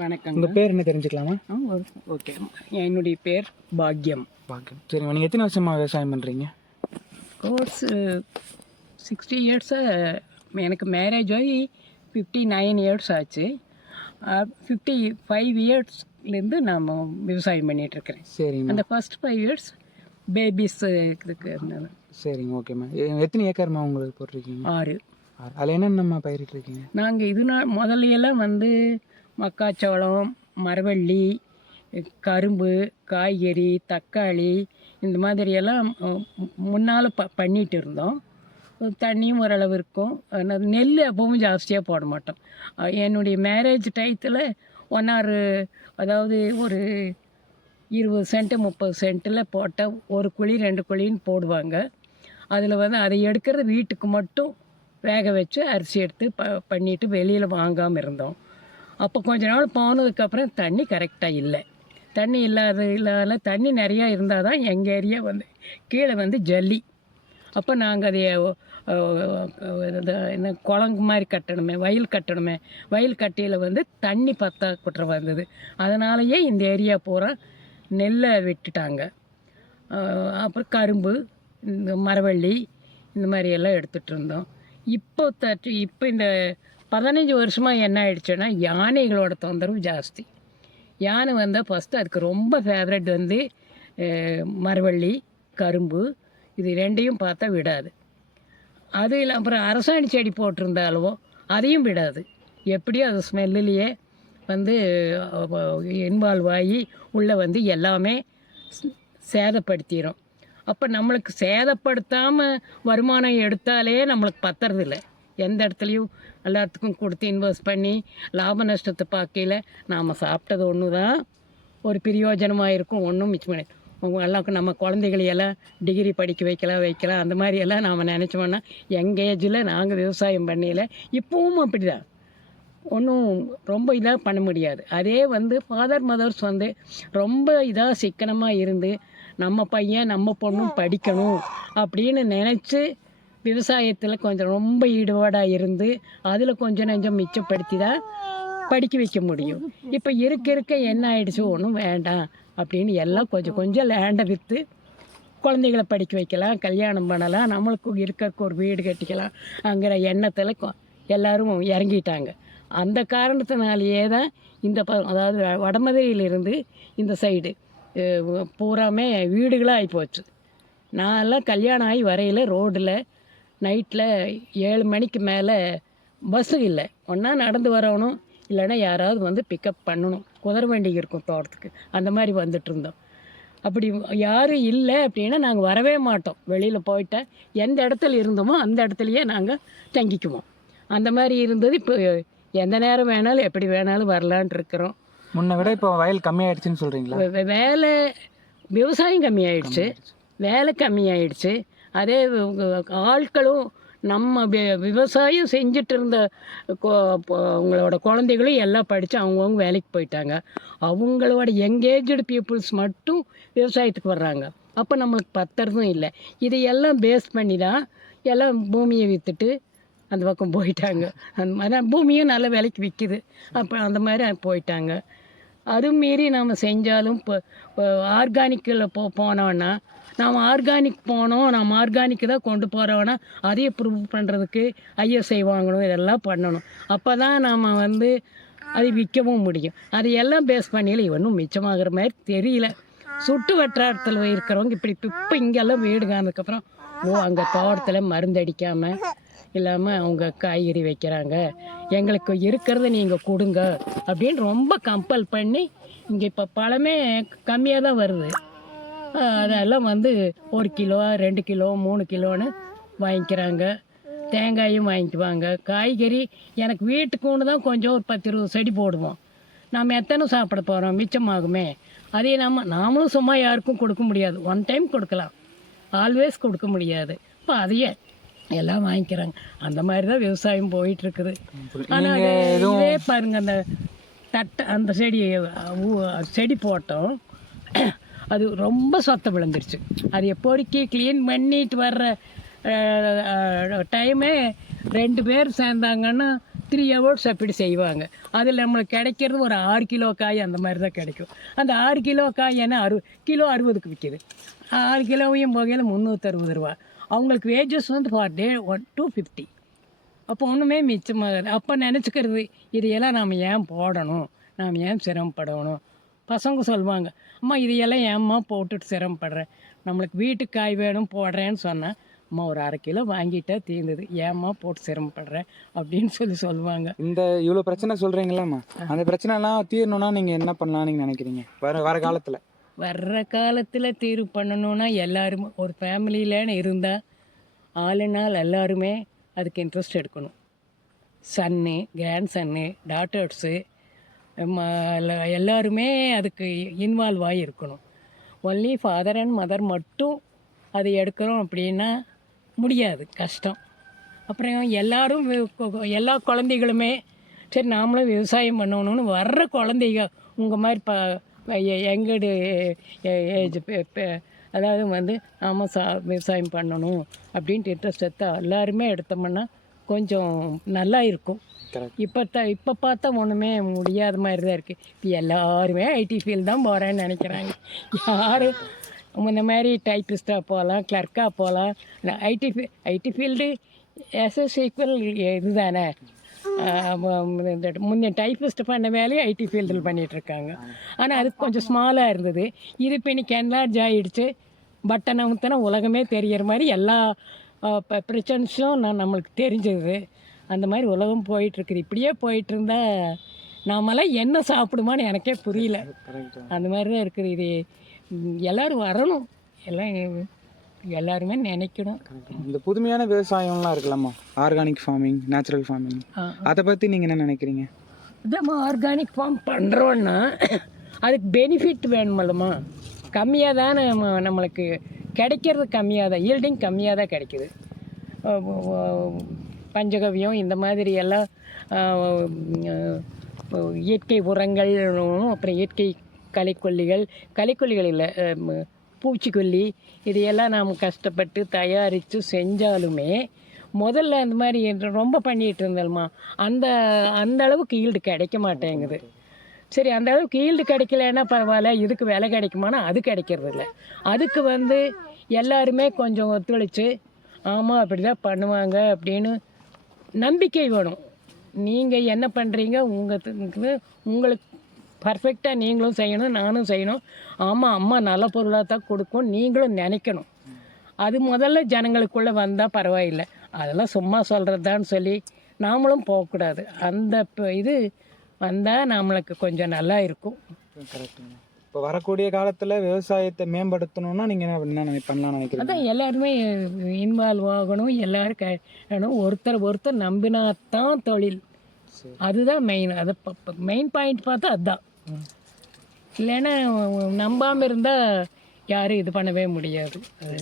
வணக்கங்க. உங்கள் பேர் என்ன தெரிஞ்சுக்கலாமா? ஓகே, என்னுடைய பேர் பாக்யம். சரிங்க, நீங்கள் எத்தனை வருஷமாக விவசாயம் பண்ணுறீங்க? கோர்ஸ் 60 இயர்ஸாக. எனக்கு மேரேஜ் ஆகி 59 இயர்ஸ் ஆச்சு. 55 இயர்ஸ்லேருந்து நான் விவசாயம் பண்ணிகிட்ருக்கிறேன். சரிங்க. அந்த ஃபஸ்ட் 5 இயர்ஸ் பேபிஸ் இதுக்கு இருந்தது. சரிங்க, ஓகேம்மா. எத்தனை ஏக்கர்மா உங்களுக்கு போட்டிருக்கீங்க? 6. அதில் என்னென்னம்மா பயிரிட்டுருக்கீங்க? நாங்கள் முதல்லையெல்லாம் மக்காச்சோளம், மரவள்ளி, கரும்பு, காய்கறி, தக்காளி இந்த மாதிரியெல்லாம் முன்னால் பண்ணிகிட்டு இருந்தோம். தண்ணியும் ஓரளவு இருக்கும். நெல் எப்பவும் ஜாஸ்தியாக போட மாட்டோம். என்னுடைய மேரேஜ் டயத்தில் அதாவது ஒரு 20 சென்ட்டு 30 சென்ட்டில் போட்டால் ஒரு குழி 2 குழின்னு போடுவாங்க. அதில் அதை எடுக்கிறது வீட்டுக்கு மட்டும் வேக வச்சு அரிசி எடுத்து பண்ணிவிட்டு வெளியில் வாங்காமல் இருந்தோம். அப்போ கொஞ்ச நாள் போனதுக்கப்புறம் தண்ணி கரெக்டாக இல்லை. தண்ணி இல்லாத தண்ணி நிறையா இருந்தால் தான் எங்கள் ஏரியா கீழே ஜல்லி. அப்போ நாங்கள் அதை என்ன குளங்கு மாதிரி கட்டணுமே, வயல் கட்டணுமே. வயல் கட்டியில் தண்ணி பற்றாக்குறை வந்தது. அதனாலேயே இந்த ஏரியா பூரா நெல்லை விட்டுட்டாங்க. அப்புறம் கரும்பு, இந்த மரவள்ளி இந்த மாதிரியெல்லாம் எடுத்துகிட்டு இருந்தோம். இப்போ இந்த 15 வருஷமாக என்ன ஆயிடுச்சுன்னா, யானைகளோட தொந்தரவு ஜாஸ்தி. யானை வந்தால் ஃபஸ்ட்டு அதுக்கு ரொம்ப ஃபேவரட் மரவள்ளி, கரும்பு இது ரெண்டையும் பார்த்தா விடாது. அது இல்லை, அப்புறம் அரசாணி செடி போட்டிருந்தாலோ அதையும் விடாது. எப்படியும் அது ஸ்மெல்லுலேயே இன்வால்வ் ஆகி உள்ளே எல்லாமே சேதப்படுத்திடும். அப்போ நம்மளுக்கு சேதப்படுத்தாமல் வருமானம் எடுத்தாலே நம்மளுக்கு பத்துறதில்லை. எந்த இடத்துலையும் எல்லாத்துக்கும் கொடுத்து இன்வெஸ்ட் பண்ணி லாப நஷ்டத்தை பார்க்கையில் நாம் சாப்பிட்டது ஒன்று தான் ஒரு பிரயோஜனமாக இருக்கும். ஒன்றும் மிச்சம் பண்ணி எல்லாருக்கும் நம்ம குழந்தைகளையெல்லாம் டிகிரி படிக்க வைக்கலாம் அந்த மாதிரியெல்லாம் நாம் நினச்சோம்னா எங்கள் ஏஜில் நாங்கள் விவசாயம் பண்ணையில் இப்போவும் அப்படி தான். ஒன்றும் ரொம்ப இதாக பண்ண முடியாது. அதே ஃபாதர் மதர்ஸ் ரொம்ப இதாக சிக்கனமாக இருந்து நம்ம பையன் நம்ம பொண்ணும் படிக்கணும் அப்படின்னு நினச்சி விவசாயத்தில் கொஞ்சம் ரொம்ப ஈடுபாடாக இருந்து அதில் கொஞ்சம் நெஞ்சம் மிச்சப்படுத்தி தான் படிக்க வைக்க முடியும். இப்போ இருக்க என்ன ஆயிடுச்சு, ஒன்றும் வேண்டாம் அப்படின்னு எல்லாம் கொஞ்சம் லேண்டை விற்று குழந்தைகளை படிக்க வைக்கலாம், கல்யாணம் பண்ணலாம், நம்மளுக்கு இருக்க ஒரு வீடு கட்டிக்கலாம் அங்கிற எண்ணத்தில் எல்லோரும் இறங்கிட்டாங்க. அந்த காரணத்தினாலேயே தான் அதாவது வடமதுரையிலிருந்து இந்த சைடு பூராமே வீடுகளாக ஆகிப்போச்சு. நான்லாம் கல்யாணம் ஆகி வரையில் ரோடில் நைட்டில் 7 மணிக்கு மேலே பஸ்ஸு இல்லை. ஒன்றா நடந்து வரணும், இல்லைன்னா யாராவது பிக்கப் பண்ணணும். குதிரை வண்டி இருக்கும் தோட்டத்துக்கு, அந்த மாதிரி வந்துட்டு இருந்தோம். அப்படி யாரும் இல்லை அப்படின்னா நாங்கள் வரவே மாட்டோம். வெளியில் போயிட்டால் எந்த இடத்துல இருந்தோமோ அந்த இடத்துலையே நாங்கள் தங்கிக்குவோம். அந்த மாதிரி இருந்தது. இப்போ எந்த நேரம் வேணாலும் எப்படி வேணாலும் வரலான் இருக்கிறோம். முன்னை விட இப்போ வயல் கம்மியாயிடுச்சுன்னு சொல்கிறீங்களா? வேலை விவசாயம் கம்மியாயிடுச்சு, வேலை கம்மியாயிடுச்சு. அதே ஆட்களும் நம்ம விவசாயம் செஞ்சுட்டு இருந்த அவங்களோட குழந்தைகளும் எல்லாம் படித்து அவங்கவுங்க வேலைக்கு போயிட்டாங்க. அவங்களோட எங்கேஜ்டு பீப்புள்ஸ் மட்டும் விவசாயத்துக்கு வர்றாங்க. அப்போ நம்மளுக்கு பத்துறதும் இல்லை. இதையெல்லாம் பேஸ் பண்ணி தான் எல்லாம் பூமியை விற்றுட்டு அந்த பக்கம் போயிட்டாங்க. அந்த மாதிரி பூமியும் நல்ல விலைக்கு விற்கிது. அப்போ அந்த மாதிரி போயிட்டாங்க. அதுவும் மீறி நாம் செஞ்சாலும் இப்போ ஆர்கானிக்கில் போனோன்னா நாம் ஆர்கானிக் போனோம், நாம் ஆர்கானிக்கு தான் கொண்டு போகிறோன்னா அதையே ப்ரூவ் பண்ணுறதுக்கு ஐஎஸ்ஐ வாங்கணும், இதெல்லாம் பண்ணணும். அப்போ தான் நாம் அதை விற்கவும் முடியும். அதையெல்லாம் பேஸ் பண்ணியில் ஒன்றும் மிச்சமாகிற மாதிரி தெரியல. சுட்டு வட்டாரத்தில் இருக்கிறவங்க இப்போ இங்கெல்லாம் வீடு காணதுக்கப்புறம் அங்கே தோட்டத்தில் மருந்தடிக்காமல் இல்லாமல் அவங்க காய்கறி வைக்கிறாங்க, எங்களுக்கு இருக்கிறத நீங்கள் கொடுங்க அப்படின்னு ரொம்ப கம்பல் பண்ணி இங்கே இப்போ பழமே கம்மியாக தான் வருது. அதெல்லாம் 1 கிலோ 2 கிலோ 3 கிலோன்னு வாங்கிக்கிறாங்க. தேங்காயும் வாங்கிக்குவாங்க. காய்கறி எனக்கு வீட்டுக்கு ஒன்று தான் கொஞ்சம் ஒரு 10-20 செடி போடுவோம். நாம் எத்தனை சாப்பிட போகிறோம், மிச்சமாகுமே. அதே நாமளும் சும்மா யாருக்கும் கொடுக்க முடியாது. ஒன் டைம் கொடுக்கலாம், ஆல்வேஸ் கொடுக்க முடியாது. இப்போ அதையே எல்லாம் வாங்கிக்கிறாங்க. அந்த மாதிரி தான் விவசாயம் போயிட்டுருக்குது. ஆனால் இதே பாருங்கள், அந்த செடி போட்டோம், அது ரொம்ப சொத்தை விழுந்துருச்சு. அது எப்போதைக்கு க்ளீன் பண்ணிட்டு வர்ற டைமே 2 பேர் சேர்ந்தாங்கன்னா 3 hours அப்படி செய்வாங்க. அதில் நம்மளுக்கு கிடைக்கிறது ஒரு 6 கிலோ காய் அந்த மாதிரி தான் கிடைக்கும். அந்த 6 கிலோ காய் ஏன்னா கிலோ 60க்கு விற்கிது. 6 கிலோவையும் போகையில் 360 ரூபா. அவங்களுக்கு வேஜஸ் வந்து ஃபார் டே 250. அப்போ ஒன்றுமே மிச்சமாக அப்போ நினச்சிக்கிறது இதையெல்லாம் நாம் ஏன் போடணும், நாம் ஏன் சிரமப்படணும். பசங்க சொல்லுவாங்க, அம்மா இதையெல்லாம் ஏம்மா போட்டுட்டு சிரமப்படுறேன், நம்மளுக்கு வீட்டுக்கு காய் வேணும் போடுறேன்னு சொன்னேன். அம்மா ஒரு 1/2 கிலோ வாங்கிட்டா தீர்ந்தது, ஏம்மா போட்டு சிரமப்படுறேன் அப்படின்னு சொல்லுவாங்க. இந்த இவ்வளோ பிரச்சனை சொல்கிறீங்களாம்மா, அந்த பிரச்சனைலாம் தீரணும்னா நீங்கள் என்ன பண்ணலாம்னு நீங்கள் நினைக்கிறீங்க வர காலத்தில்? வர்ற காலத்தில் தீர்வு பண்ணணுன்னா எல்லாருமே ஒரு ஃபேமிலியிலன்னு இருந்தால் ஆளுநாள் எல்லாருமே அதுக்கு இன்ட்ரெஸ்ட் எடுக்கணும். சன்னு, கிராண்ட் சன்னு, டாட்டர்ஸு எல்லாருமே அதுக்கு இன்வால்வ் ஆகி இருக்கணும். ஒன்லி ஃபாதர் அண்ட் மதர் மட்டும் அது எடுக்கிறோம் அப்படின்னா முடியாது, கஷ்டம். அப்புறம் எல்லாரும் எல்லா குழந்தைகளுமே சரி நாமளும் விவசாயம் பண்ணணும்னு வர்ற குழந்தைங்க உங்கள் மாதிரி எங்கடு ஏஜ் அதாவது வந்து நாம் விவசாயம் பண்ணணும் அப்படின்ட்டு இன்ட்ரெஸ்ட் எடுத்தா எல்லாருமே எடுத்தோம்னா கொஞ்சம் நல்லா இருக்கும். இப்போ பார்த்தா ஒன்றுமே முடியாத மாதிரி தான் இருக்குது. இப்போ எல்லாருமே ஐடி ஃபீல்டு தான் போகிறேன்னு நினைக்கிறாங்க. யாரும் இந்த மாதிரி டைப்பிஸ்ட்டாக போகலாம், கிளர்க்காக போகலாம். ஐடி ஃபீல்டு எஸ்எஸ் ஈக்குவல் இது தானே. முன்னே டைப்பிஸ்ட் பண்ண வேலையை ஐடி ஃபீல்டில் பண்ணிகிட்ருக்காங்க. ஆனால் அது கொஞ்சம் ஸ்மாலாக இருந்தது. இது இப்போ இன்னைக்கு என்லார்ஜ் ஆகிடுச்சு. பட்டன் அமுத்தினா உலகமே தெரிகிற மாதிரி எல்லா பிரச்சனைஸும் நம்மளுக்கு தெரிஞ்சது. அந்த மாதிரி உலகம் போயிட்டுருக்குது. இப்படியே போயிட்டு இருந்தால் நாமெல்லாம் என்ன சாப்பிடுமான்னு எனக்கே புரியல. அந்த மாதிரி தான் இருக்குது. இது எல்லோரும் வரணும், எல்லாருமே நினைக்கணும். இந்த புதுமையான விவசாயம்லாம் இருக்கலாமா, ஆர்கானிக் ஃபார்மிங், நேச்சுரல் ஃபார்மிங், அதை பற்றி நீங்கள் என்ன நினைக்கிறீங்க? நம்ம ஆர்கானிக் ஃபார்ம் பண்ணுறோன்னா அதுக்கு பெனிஃபிட் வேணுமல்லம்மா. கம்மியாக தானே நம்மளுக்கு கிடைக்கிறது, கம்மியாக தான் ஈல்டிங் கம்மியாக தான் கிடைக்கிது. பஞ்சகவியம் இந்த மாதிரி எல்லாம் இயற்கை உரங்கள், அப்புறம் இயற்கை களைக்கொல்லிகள் இல்லை, பூச்சிக்கொல்லி, இதையெல்லாம் நாம் கஷ்டப்பட்டு தயாரித்து செஞ்சாலுமே முதல்ல அந்த மாதிரி ரொம்ப பண்ணிகிட்டு இருந்தோம்மா அந்த அளவுக்கு ஈல்டு கிடைக்க மாட்டேங்குது. சரி அந்த அளவுக்கு ஈல்டு கிடைக்கலன்னா பரவாயில்ல, இதுக்கு விலை கிடைக்குமானா அது கிடைக்கிறது இல்லை. அதுக்கு வந்து எல்லாருமே கொஞ்சம் ஒத்துழைச்சி ஆமாம் அப்படி தான் பண்ணுவாங்க அப்படின்னு நம்பிக்கை வேணும். நீங்கள் என்ன பண்ணுறீங்க, உங்களுக்கு பர்ஃபெக்டாக நீங்களும் செய்யணும், நானும் செய்யணும். ஆமாம் அம்மா நல்ல பொருளாக தான் கொடுக்கும் நீங்களும் நினைக்கணும். அது முதல்ல ஜனங்களுக்குள்ளே வந்தால் பரவாயில்லை. அதெல்லாம் சும்மா சொல்கிறதான்னு சொல்லி நாமளும் போகக்கூடாது. அந்த இது வந்தால் நம்மளுக்கு கொஞ்சம் நல்லா இருக்கும். கரெக்டுங்க. இப்போ வரக்கூடிய காலத்தில் விவசாயத்தை மேம்படுத்தணும்னா நீங்கள் என்ன பண்ணலாம்னு நினைக்கிறீங்க? அதான் எல்லாருமே இன்வால்வ் ஆகணும், எல்லோரும் ஒருத்தர் நம்பினா தான் தொழில். அதுதான் மெயின். அதை மெயின் பாயிண்ட் பார்த்தா அதுதான். இல்லைன்னா நம்பாமல் இருந்தால் யாரும் இது பண்ணவே முடியாது. அது